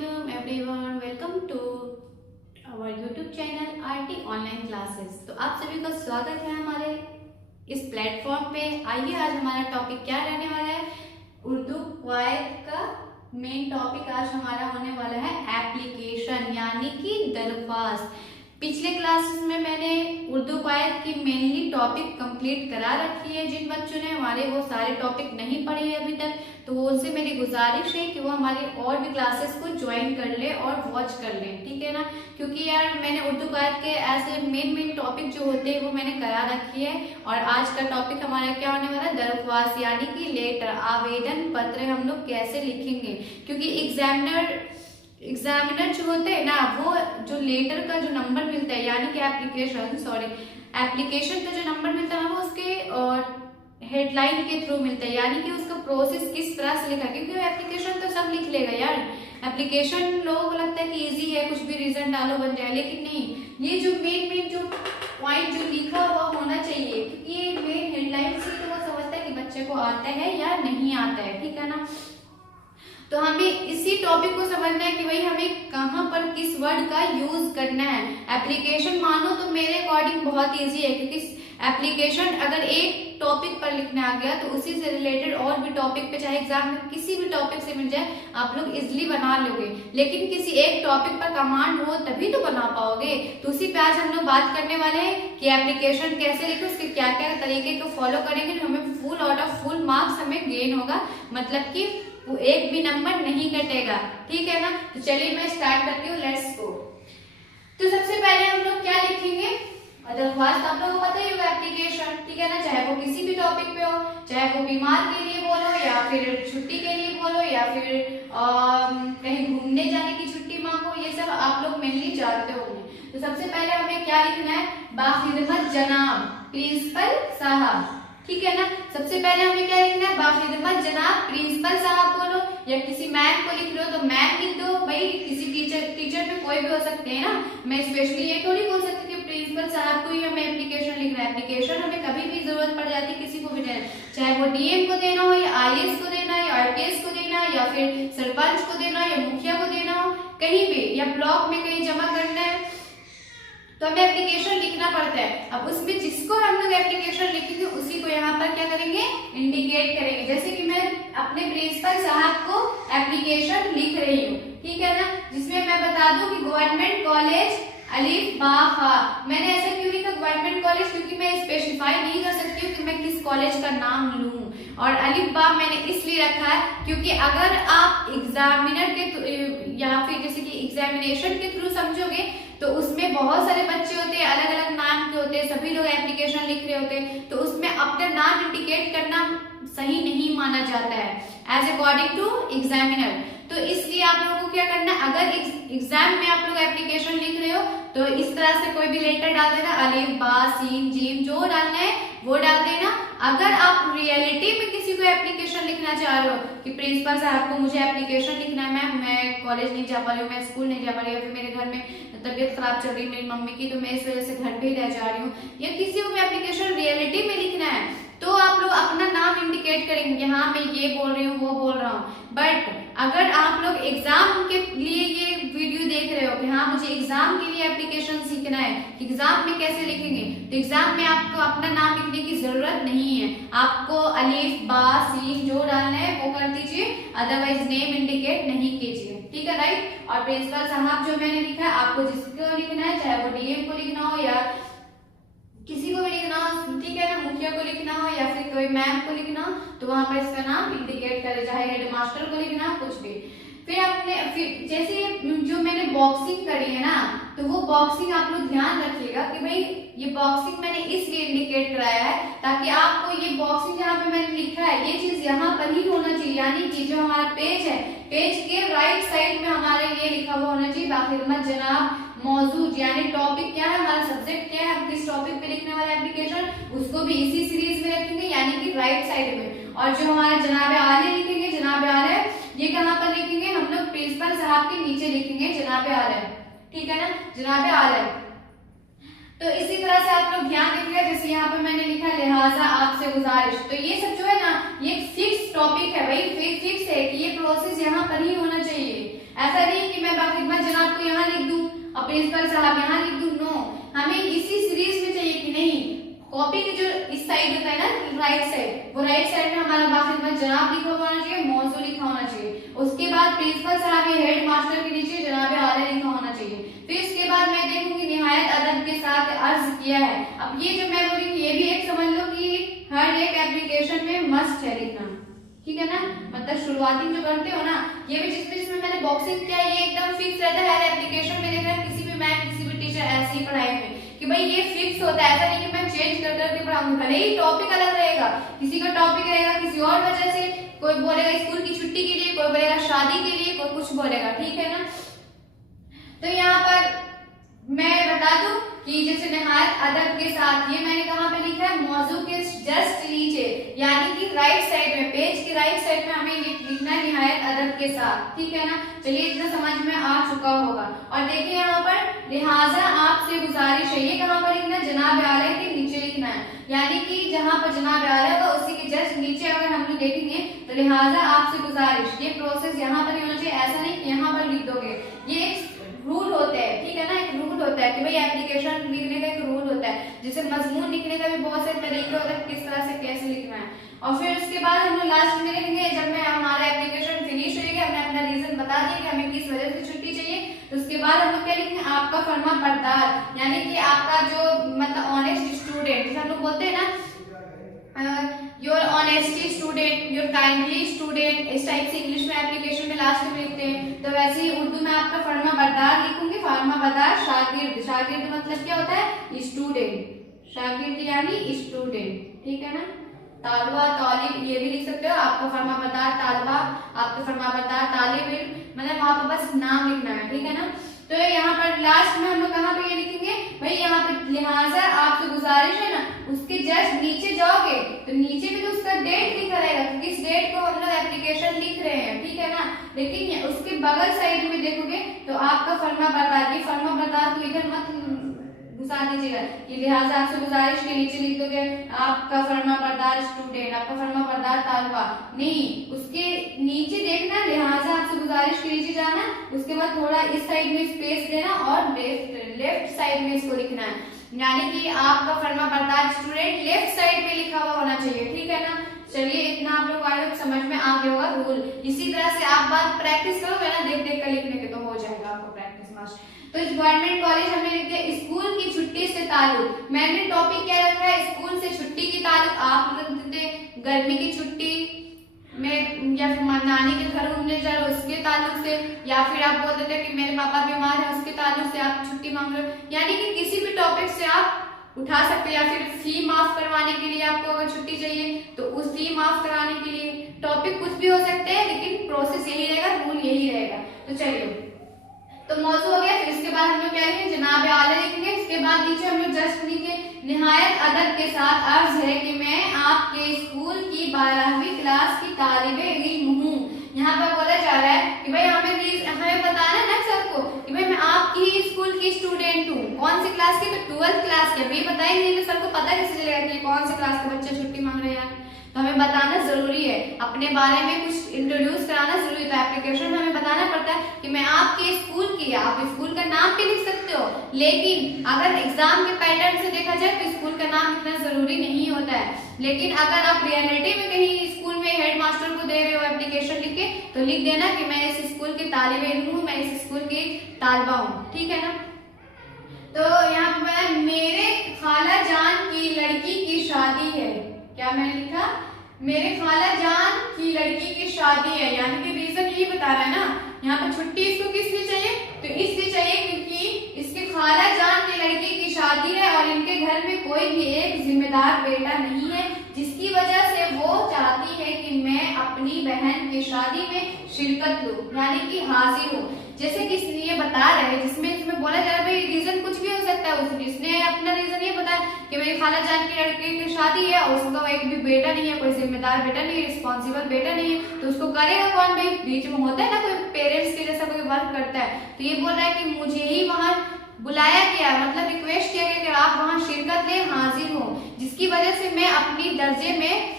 Assalamualaikum everyone, welcome to our YouTube channel RT online classes. तो आप सभी का स्वागत है हमारे इस प्लेटफॉर्म पे। आइए आज हमारा टॉपिक क्या रहने वाला है, उर्दू क्वायत का मेन टॉपिक आज हमारा होने वाला है एप्लीकेशन यानी कि दरख्वास्त। पिछले क्लासेस में मैंने उर्दू क्वायत की मेनली टॉपिक कंप्लीट करा रखी है। जिन बच्चों ने हमारे वो सारे टॉपिक नहीं पढ़े हैं अभी तक, तो उनसे मेरी गुजारिश है कि वो हमारी और भी क्लासेस को ज्वाइन कर ले और वॉच कर ले, ठीक है ना। क्योंकि यार मैंने उर्दू क्वायत के ऐसे मेन टॉपिक जो होते हैं वो मैंने करा रखी है। और आज का टॉपिक हमारा क्या होने वाला है, दरख्वास्त यानी कि लेटर, आवेदन पत्र हम लोग कैसे लिखेंगे। क्योंकि एग्जामिनर जो होते हैं ना, वो जो लेटर का जो नंबर मिलता है यानी कि एप्लीकेशन का जो नंबर मिलता है ना, वो उसके हेडलाइन के थ्रू मिलता है, यानी कि उसका प्रोसेस किस तरह से लिखा। क्योंकि एप्लीकेशन तो सब लिख लेगा यार, एप्लीकेशन लोगों को लगता है कि इजी है, कुछ भी रीजन डालो बन जाए, लेकिन नहीं, ये जो मेन जो पॉइंट जो लिखा हुआ होना चाहिए, क्योंकि ये मेन हेडलाइन से तो वो समझता है कि बच्चे को आता है या नहीं आता है, ठीक है ना। तो हमें इसी टॉपिक को समझना है कि भाई हमें कहाँ पर किस वर्ड का यूज करना है। एप्लीकेशन मानो तो मेरे अकॉर्डिंग बहुत इजी है, क्योंकि एप्लीकेशन अगर एक टॉपिक पर लिखने आ गया तो उसी से रिलेटेड और भी टॉपिक पे, चाहे एग्जाम में किसी भी टॉपिक से मिल जाए, आप लोग इजिली बना लोगे। लेकिन किसी एक टॉपिक पर कमांड हो तभी तो बना पाओगे। तो उसी पे आज हम लोग बात करने वाले हैं कि एप्लीकेशन कैसे लिखे, उसके क्या क्या तरीके को फॉलो करेंगे तो हमें full out of full marks हमें गेन होगा, मतलब कि वो एक भी नंबर नहीं कटेगा, ठीक है ना। तो चलिए मैं स्टार्ट करती हूँ, लेट्स गो। तो सबसे पहले हम लोग क्या लिखेंगे, दरख्वास्त। आप लोगों को पता ही होगा एप्लीकेशन, ठीक है ना, चाहे वो किसी भी टॉपिक पे हो, चाहे वो बीमार के लिए बोलो या फिर छुट्टी के लिए बोलो या फिर कहीं घूमने जाने की छुट्टी मांगो, ये सब आप लोग मेनली जानते होंगे। तो सबसे पहले हमें क्या लिखना है, बाखिदमत जनाब प्रिंसिपल साहब, ठीक है ना। सबसे पहले हमें क्या लिखना है, बाखिदमत जनाब प्रिंसिपल साहब बोलो, या किसी मैम को लिख लो तो मैम लिख दो। भाई किसी टीचर में कोई भी हो सकते हैं ना, मैं स्पेशली ये थोड़ी बोल सकती कि प्रिंसिपल साहब को ही हमें एप्लीकेशन लिखना है। एप्लीकेशन हमें कभी भी जरूरत पड़ जाती है किसी को भी देना, चाहे वो डीएम को देना हो या आईएएस को देना है या आरटीएस को देना है या फिर सरपंच को देना है या मुखिया को देना हो, कहीं भी, या ब्लॉक में कहीं जमा करना है, तो हमें एप्लीकेशन लिखना पड़ता है। अब उसमें जिसको हम लोग एप्लीकेशन लिखेंगे उसी को यहाँ पर क्या करेंगे, इंडिकेट करेंगे। जैसे कि मैं अपने प्रिंसिपल साहब को एप्लीकेशन लिख रही हूँ, ठीक है ना, जिसमें मैं बता दूं कि गवर्नमेंट कॉलेज अलिफ बा हा। मैंने ऐसा क्यों लिखा गवर्नमेंट कॉलेज, क्योंकि मैं स्पेसिफाई नहीं कर सकती हूँ कि मैं किस कॉलेज का नाम लूं। और अलिफ बा मैंने इसलिए रखा है क्योंकि अगर आप एग्जामिनर के या फिर जैसे कि एग्जामिनेशन के थ्रू समझोगे तो उसमें बहुत सारे बच्चे होते हैं, अलग अलग नाम के होते हैं, सभी लोग एप्लीकेशन लिख रहे होते हैं, तो उसमें अपना नाम इंडिकेट करना सही नहीं माना जाता है एज अकॉर्डिंग टू एग्जामिनर। तो इसलिए आप लोगों को क्या करना है, अगर एग्जाम में आप लोग एप्लीकेशन लिख रहे हो तो इस तरह से कोई भी लेटर डाल देना, अलिफ बा सीन जीम जो डालना है वो डाल देना। अगर आप रियलिटी में किसी को एप्लीकेशन लिखना चाह रहे हो कि प्रिंसिपल साहब को मुझे एप्लीकेशन लिखना है, मैम मैं कॉलेज नहीं जा पा रही हूँ, मैं स्कूल नहीं जा पा रही हूँ, फिर मेरे घर में तबीयत खराब चल रही है मेरी मम्मी की, तो मैं इस वजह से घर पे ही रह जा रही हूँ, या किसी को भी एप्लीकेशन रियलिटी में लिखना है, तो आप लोग अपना नाम इंडिकेट करेंगे, हाँ मैं ये बोल रही हूँ वो बोल रहा हूँ। बट अगर आप लोग एग्जाम के लिए ये वीडियो देख रहे हो कि हाँ मुझे एग्जाम के लिए एप्लीकेशन सीखना है, एग्जाम में कैसे लिखेंगे, तो एग्जाम में आपको अपना नाम लिखने की जरूरत नहीं है। आपको अलिफ बा सीन जो डालना है वो कर दीजिए, अदरवाइज नेम इंडिकेट नहीं कीजिए, ठीक है, राइट। और प्रिंसिपल साहब जो मैंने लिखा है, आपको जिसको लिखना है, चाहे वो डीएम को लिखना हो या किसी को भी लिखना हो, ठीक है ना, मुखिया को लिखना हो या फिर कोई मैम को लिखना हो, तो वहां पर इसका नाम इंडिकेट करे, चाहे हेडमास्टर को लिखना हो, कुछ भी। फिर जैसे जो मैंने बॉक्सिंग करी है ना, तो वो बॉक्सिंग आप लोग ध्यान रखिएगा कि भाई ये बॉक्सिंग मैंने इसलिए इंडिकेट कराया है ताकि आपको ये बॉक्सिंग जहाँ पे मैंने लिखा है ये चीज यहाँ पर ही होना चाहिए, यानी कि जो हमारा पेज है, पेज के राइट साइड में हमारे ये लिखा हुआ होना चाहिए, बाखिदमत जनाब मौजूद, यानी टॉपिक क्या है, हमारा सब्जेक्ट क्या है, हम किस टॉपिक पे लिखने वाले एप्लीकेशन, उसको भी इसी सीरीज में रखेंगे, यानी कि राइट साइड में। और जो हमारे जनाब आले लिखेंगे, जनाब आले ये कहाँ पर लिखेंगे, हम लोग प्रिंसिपल साहब के नीचे लिखेंगे जनाब आले, ठीक है ना, जनाब आले। तो इसी तरह से आप लोग ध्यान रखिएगा, जैसे यहाँ पर मैंने लिखा लिहाजा आपसे गुजारिश, तो ये सब जो है ना ये फिक्स टॉपिक है भाई, फिक्स है कि ये प्रोसेस यहाँ पर ही होना चाहिए। ऐसा नहीं कि प्रिंसिपल साहब यहाँ लिख दूं, नो, हमें इसी सीरीज में चाहिए कि नहीं, कॉपी की जो इस साइड होता है ना राइट साइड, वो राइट साइड में हमारा बाखिर जनाब लिखा होना चाहिए, मौजू लिखा होना चाहिए। उसके बाद प्रिंसिपल साहब ये हेड मास्टर के नीचे जनाब आला लिखा होना चाहिए। फिर इसके बाद मैं देखूंगी निहायत अदब के साथ अर्ज किया है। अब ये जो मैं बोलूंगी ये भी एक समझ लो कि हर एक एप्लीकेशन में मस्ट है लिखना, ठीक है ना, मतलब शुरुआती जो करते हो ना, ये भी जिसमें मैंने बॉक्सिंग किया ये एकदम फिक्स रहता है हर एप्लीकेशन में। देखना किसी भी मैम किसी भी टीचर ऐसे ही पढ़ाए हुए कि भाई ये फिक्स होता है, ऐसा नहीं कि मैं चेंज कर करके पढ़ाऊंगी। भले ही टॉपिक अलग रहेगा, किसी का टॉपिक रहेगा किसी और वजह से, कोई बोलेगा स्कूल की छुट्टी के लिए, कोई बोलेगा शादी के लिए, कोई कुछ बोलेगा, ठीक है ना। तो यहाँ पर मैं बता दूं कि जैसे निहायत अदब के साथ, ये मैंने कहाँ पे लिखा है, मौजू के जस्ट नीचे, यानी कि राइट साइड में, पेज की राइट साइड में हमें लिखना है निहायत अदब के साथ, ठीक है ना। चलिए इतना समझ में आ चुका होगा। और देखिए यहाँ पर लिहाजा आपसे गुजारिश है, ये कहाँ पर लिखना है, जनाब आला के नीचे लिखना है, यानी कि जहाँ पर जनाब आला होगा उसी के जस्ट नीचे अगर हम लोग देखेंगे तो लिहाजा आपसे गुजारिश, ये प्रोसेस यहाँ पर नहीं होना चाहिए, ऐसा नहीं कि यहाँ पर लिख दोगे, ये एक रूल होता है, ठीक है ना, एक रूल होता है कि भाई एप्लीकेशन लिखने का एक रूल होता है, जैसे मजमून लिखने का भी बहुत से तरीके होते हैं किस तरह से कैसे लिखना है। और फिर उसके बाद हम लोग लास्ट में लिखेंगे जब मैं हमारा एप्लीकेशन फिनिश हो गया, हमने अपना रीजन बता दिया कि हमें किस वजह से छुट्टी चाहिए, तो उसके बाद हम लोग क्या लिखेंगे, आपका फर्मा बरदार, यानी कि आपका जो मतलब ऑनेस्ट स्टूडेंट, जैसे हम लोग बोलते हैं ना your honesty student, your kindly student, इस टाइप से इंग्लिश में एप्लीकेशन में लास्ट में लिखते हैं, तो वैसे ही उर्दू में आपका फर्मा बरदार लिखूंगी, फर्मा बरदार शागिर्द, शागिर्द मतलब क्या होता है, स्टूडेंट, शागिर्द यानी स्टूडेंट, ठीक है ना। तालबा तालिब ये भी लिख सकते हो, आपका फर्मा बरदार तालबा, आपका फर्मा बरदार तालिब इल्म, मतलब वहां पर बस नाम लिखना है, ठीक है ना। तो यहाँ पर लास्ट में हम लोग कहाँ पे ये लिखेंगे, भाई यहाँ पे लिहाजा आपसे गुजारिश है ना, उसके जस्ट नीचे जाओगे तो नीचे भी तो उसका डेट लिखा रहेगा, किस डेट को हम लोग एप्लीकेशन लिख रहे हैं, ठीक है ना। लेकिन उसके बगल साइड में देखोगे तो आपका फर्मा बरदार, ये फर्मा बरदार को इधर मत घुसा दीजिएगा, कि लिहाजा आपसे गुजारिश के नीचे लिख दोगे आपका फर्मा बरदार स्टूडेंट, आपका फर्मा बरदार तालबा, नहीं, उसके नीचे देखना, लिहाजा आपसे गुजारिश के नीचे जाना, उसके बाद थोड़ा इस साइड में स्पेस देना और लेफ्ट साइड में इसको लिखना है, यानी कि आपका फर्मा बरदार स्टूडेंट लेफ्ट साइड में लिखा हुआ होना चाहिए, ठीक है ना। चलिए इतना आप लोग आगे समझ में आ गया होगा रूल। इसी तरह से आप बात प्रैक्टिस करोगे ना, देख देख कर लिखने के तो हो जाएगा आपको प्रैक्टिस मास्ट। तो इस गवर्नमेंट कॉलेज हमने लिख दिया स्कूल की छुट्टी से ताल्लुक, मैंने टॉपिक क्या रखा है, स्कूल से छुट्टी की ताल्लुक। आप लोग देते गर्मी की छुट्टी में या फिर नानी के घर घूमने जा रहे हो उसके ताल्लुक से, या फिर आप बोल देते कि मेरे पापा बीमार है उसके ताल्लुक से आप छुट्टी मांग रहे हो, यानी कि किसी भी टॉपिक से आप उठा सकते हैं। या फिर फी माफ करवाने के लिए आपको अगर छुट्टी चाहिए तो उस फी माफ कराने के लिए, टॉपिक कुछ भी हो सकते हैं लेकिन प्रोसेस यही रहेगा, रूल यही रहेगा। तो चलिए, तो मौजू हो गया। फिर इसके बाद हम लोग क्या लिखेंगे, जनाब आला लिखेंगे। इसके बाद नीचे हम लोग जस्ट लिखे निहायत अदब के साथ अर्ज है कि मैं आपके स्कूल की 12वीं क्लास की तालिबे इल्म हूँ। यहाँ पर बोला जा रहा है कि भाई हमें बताना ना सर को कि भाई मैं आपकी ही स्कूल की स्टूडेंट हूँ। कौन सी क्लास की, तो 12th क्लास के। भाई बताएंगे तो सर को पता कैसे चलेगा कि कौन सी क्लास के बच्चे छुट्टी मांग रहे हैं। तो हमें बताना जरूरी है, अपने बारे में कुछ इंट्रोड्यूस कराना जरूरी है। तो एप्लीकेशन में हमें बताना पड़ता है कि मैं आपके स्कूल की, आप स्कूल का नाम भी लिख सकते हो, लेकिन अगर एग्जाम के पैटर्न से देखा जाए तो स्कूल का नाम इतना जरूरी नहीं होता है। लेकिन अगर आप रियलिटी में कहीं स्कूल में हेड मास्टर को दे रहे हो एप्लीकेशन लिख के, तो लिख देना कि मैं इस स्कूल की तालिबे इल्म हूँ, मैं इस स्कूल की तालिबा हूँ, ठीक है ना। तो यहाँ पर मेरे खाला जान की लड़की की शादी है। क्या मैंने लिखा, मेरे खाला जान की लड़की की शादी है, यानी कि रीजन यही बता रहा है ना। यहाँ पर छुट्टी इसको किस लिए चाहिए, तो इसलिए चाहिए क्योंकि इसके खाला जान की लड़की की शादी है और इनके घर में कोई भी एक जिम्मेदार बेटा नहीं है, जिसकी वजह से वो चाहती है कि मैं अपनी बहन की शादी में शिरकत लूं, यानी कि हाजिर हूँ। जैसे कि ये बता रहे हैं, जिसमें बोला जा रहा है रीजन कुछ भी हो सकता है। उसने अपना रीजन ये बताया कि मेरी खाला जान की लड़के की शादी है और उसका एक भी बेटा नहीं है, कोई जिम्मेदार बेटा नहीं है, रिस्पॉन्सिबल बेटा नहीं है, तो उसको करेगा कौन। भाई बीच में होता है ना कोई पेरेंट्स के जैसा कोई वर्क करता है, तो ये बोल रहा है कि मुझे ही वहां बुलाया गया, मतलब रिक्वेस्ट किया गया कि आप वहां शिरकत ले, हाजिर हो, जिसकी वजह से मैं अपनी दर्जे में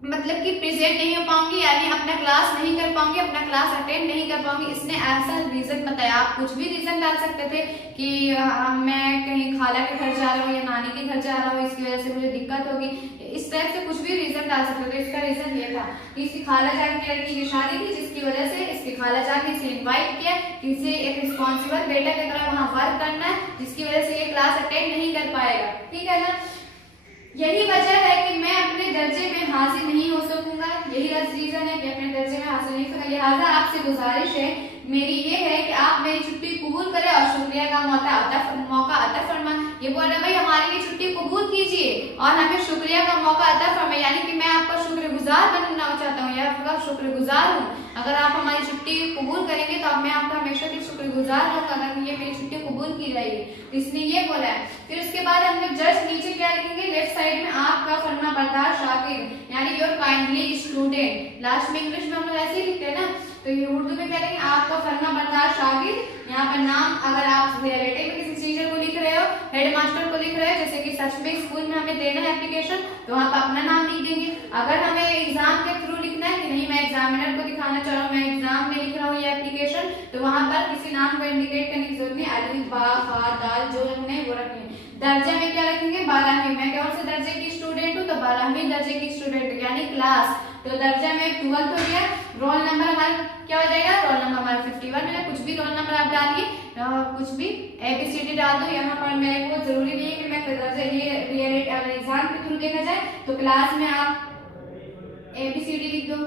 मतलब कि प्रेजेंट नहीं हो पाऊंगी, यानी अपना क्लास नहीं कर पाऊंगी, अपना क्लास अटेंड नहीं कर पाऊंगी। इसने ऐसा रीजन बताया। आप कुछ भी रीजन डाल सकते थे कि मैं कहीं खाला के घर जा रहा हूँ या नानी के घर जा रहा हूँ, इसकी वजह से मुझे दिक्कत होगी। इस टाइप से कुछ भी रीजन डाल सकते थे। इसका रीजन ये था कि इसकी खाला जान की लड़की की शादी थी, जिसकी वजह से इसकी खाला जान ने इसे इन्वाइट किया कि इसे एक रिस्पॉन्सिबल बेटा की तरह वहाँ वर्क करना है, जिसकी वजह से ये क्लास अटेंड नहीं कर पाएगा। ठीक है ना। यही वजह है कि मैं अपने दर्जे में हासिल नहीं हो सकूंगा। यही रीजन है कि अपने दर्जे में हासिल नहीं हो सकूंगा। लिहाजा आपसे गुजारिश है मेरी ये है कि आप मेरी छुट्टी कबूल करें और शुक्रिया का मौका अता फरमाएं। ये बोल रहे भाई हमारी ये छुट्टी कबूल कीजिए और हमें शुक्रिया का मौका अता फरमाएं, यानी कि मैं आपका शुक्रगुजार बनना चाहता हूँ या आपका शुक्रगुजार हूँ। अगर आप हमारी छुट्टी कबूल करेंगे तो मैं आपका हमेशा की शुक्रगुजार रहूंगा अगर ये मेरी छुट्टी कबूल की जाएगी। तो इसने ये बोला है। फिर उसके बाद हम लोग जस्ट नीचे क्या लिखेंगे, लेफ्ट साइड में आपका फरमा बरदार शाकिर यानी योर काइंडली स्टूडेंट। लास्ट में इंग्लिश में हम लोग ऐसे ही लिखते हैं ना, तो ये उर्दू में क्या लिखेंगे, आपका फरमा बरदार शाकिर। यहाँ पर नाम अगर आप रिलेटिव में किसी टीचर को लिख रहे हो, हेड मास्टर को लिख रहे हो, जैसे कि सच में स्कूल में हमें देना है एप्लीकेशन, तो वहाँ पर अपना नाम लिख देंगे। अगर हमें एग्जाम के थ्रू लिखना है कि नहीं मैं एग्जामिनर को दिखाना चाह रहा हूँ, मैं एग्जाम में लिख रहा हूँ ये एप्लीकेशन, तो वहाँ पर किसी नाम को इंडिकेट करने की जरूरत नहीं। अलिफ बा खा दाल जो रखने हैं वो रखें। दर्जे में क्या रखेंगे, 12वीं। मैं कौन से दर्जे की स्टूडेंट हूँ, तो 12वीं दर्जे की स्टूडेंट यानी क्लास। तो दर्जा में 12th हो गया। रोल नंबर हमारा क्या हो जाएगा, रोल नंबर हमारा 51 है। कुछ भी रोल नंबर आप डालिए, कुछ भी ABCD डाल दो। यहाँ पर मेरे को जरूरी नहीं है कि मैं दर्जा ये एग्जाम के थ्रू देखा जाए, तो क्लास में आप ABCD लिख दो।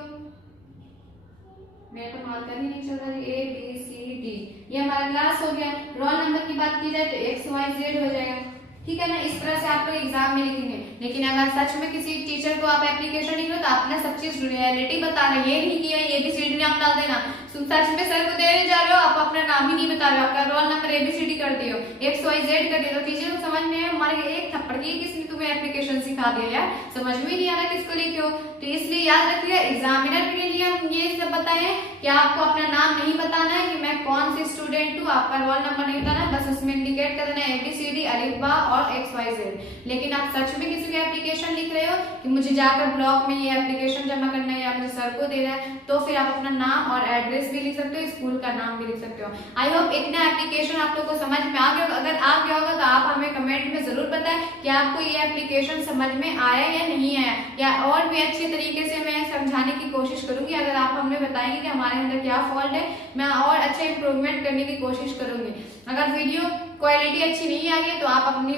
मेरा तो मार्कर ही नहीं चल रहा है। ABCD ये हमारा क्लास हो गया। रोल नंबर की बात की जाए तो XYZ हो जाएगा। ठीक है ना। इस तरह से आप लोग एग्जाम में लिखेंगे। लेकिन अगर सच में किसी टीचर को आप एप्लीकेशन लिख रहे हो तो आपने सब चीज रियलिटी बताना, ये नहीं कि ABCD नाम डाल देना। सच में सर को देने जा रहे हो, आप अपना नाम ही नहीं बता रहे हो, आपका रोल नंबर ABCD कर दियो, XYZ कर दियो, तो टीचर को समझ में हमारे एक थप्पड़ की किसने तुम्हें एप्लीकेशन सिखा दिया यार, समझ में नहीं आ रहा किसको लिखे हो। तो इसलिए याद रखिए एग्जामिनर के लिए हम ये सब बताए कि आपको अपना नाम नहीं बताना है कि मैं कौन सी स्टूडेंट हूँ, आपका रोल नंबर नहीं बताना है, बस उसमें इंडिकेट कर देना ABCD अलिफ बा और XYZ। लेकिन आप सच में किसी का एप्लीकेशन लिख रहे हो कि मुझे जाकर ब्लॉक में ये एप्लीकेशन जमा करना है या मुझे सर को देना है, तो फिर आप अपना नाम और एड्रेस भी लिख सकते हो, स्कूल का नाम भी लिख सकते हो। आई होप इतना एप्लीकेशन आप लोग को समझ में आ गया। अगर आ गया होगा तो आप हमें कमेंट में जरूर बताएं कि आपको ये एप्लीकेशन समझ में आया या नहीं आया, या और भी अच्छे तरीके से मैं समझाने की कोशिश करूंगी। अगर आप हमें बताएंगे कि हमारे अंदर क्या फॉल्ट है, मैं और अच्छा इंप्रूवमेंट करने की कोशिश करूंगी। अगर वीडियो क्वालिटी अच्छी नहीं आ गई तो आप अपनी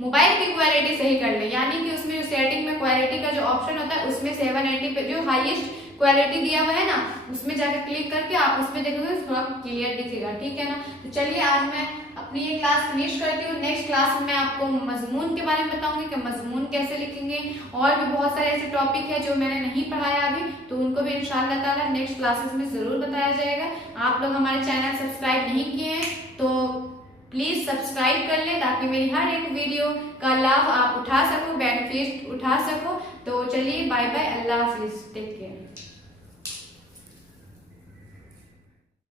मोबाइल की क्वालिटी सही कर लें, यानी कि उसमें सेटिंग में क्वालिटी का जो ऑप्शन होता है उसमें 720 पे जो हाईएस्ट क्वालिटी दिया हुआ है ना, उसमें जाकर क्लिक करके आप उसमें देखोगे थोड़ा क्लियर दिखेगा। ठीक है ना। तो चलिए आज मैं अपनी ये क्लास फिनिश करती हूँ। नेक्स्ट क्लास में मैं आपको मजमून के बारे में बताऊंगी कि मजमून कैसे लिखेंगे, और भी बहुत सारे ऐसे टॉपिक है जो मैंने नहीं पढ़ाया अभी, तो उनको भी इंशाअल्लाह ताला नेक्स्ट क्लासेस में जरूर बताया जाएगा। आप लोग हमारे चैनल सब्सक्राइब नहीं किए हैं तो प्लीज सब्सक्राइब कर लें ताकि मेरी हर एक वीडियो का लाभ आप उठा सको, बेनिफिट उठा सको। तो चलिए बाय बाय, अल्लाह हाफिज, टेक केयर।